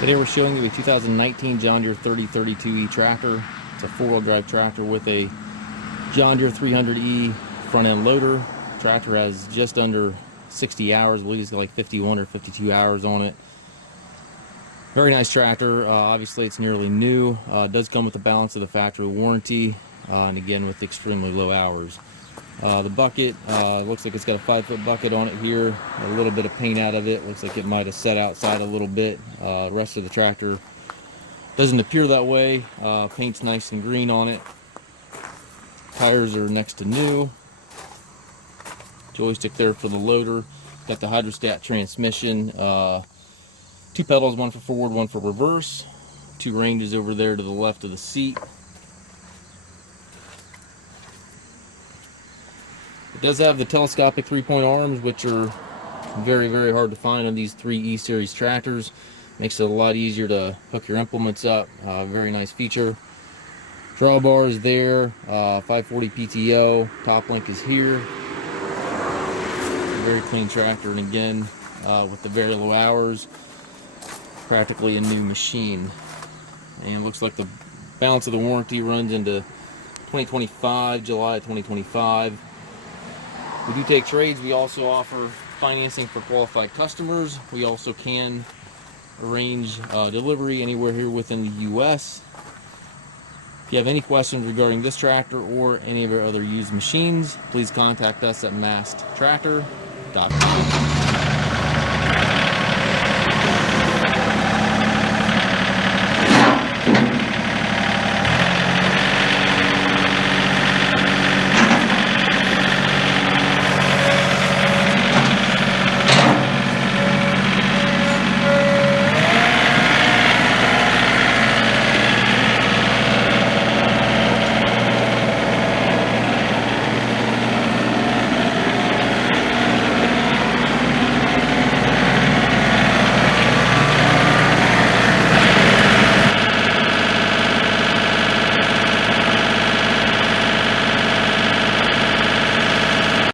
Today we're showing you a 2019 John Deere 3032E tractor. It's a four-wheel drive tractor with a John Deere 3032E front end loader. The tractor has just under 60 hours. I believe it's got like 51 or 52 hours on it. Very nice tractor. Obviously it's nearly new. It does come with the balance of the factory warranty, and again with extremely low hours. The bucket looks like it's got a 5-foot bucket on it here. A little bit of paint out of it. Looks like it might have set outside a little bit. The rest of the tractor doesn't appear that way. Paint's nice and green on it. Tires are next to new. Joystick there for the loader. Got the hydrostat transmission. 2 pedals, one for forward, one for reverse. 2 ranges over there to the left of the seat. It does have the telescopic 3-point arms, which are very, very hard to find on these 3E series tractors. Makes it a lot easier to hook your implements up. Very nice feature. Drawbar is there. 540 PTO. Top link is here. Very clean tractor, and again, with the very low hours, practically a new machine. And looks like the balance of the warranty runs into 2025, July 2025. We do take trades. We also offer financing for qualified customers. We also can arrange delivery anywhere here within the U.S. If you have any questions regarding this tractor or any of our other used machines, please contact us at masttractor.com.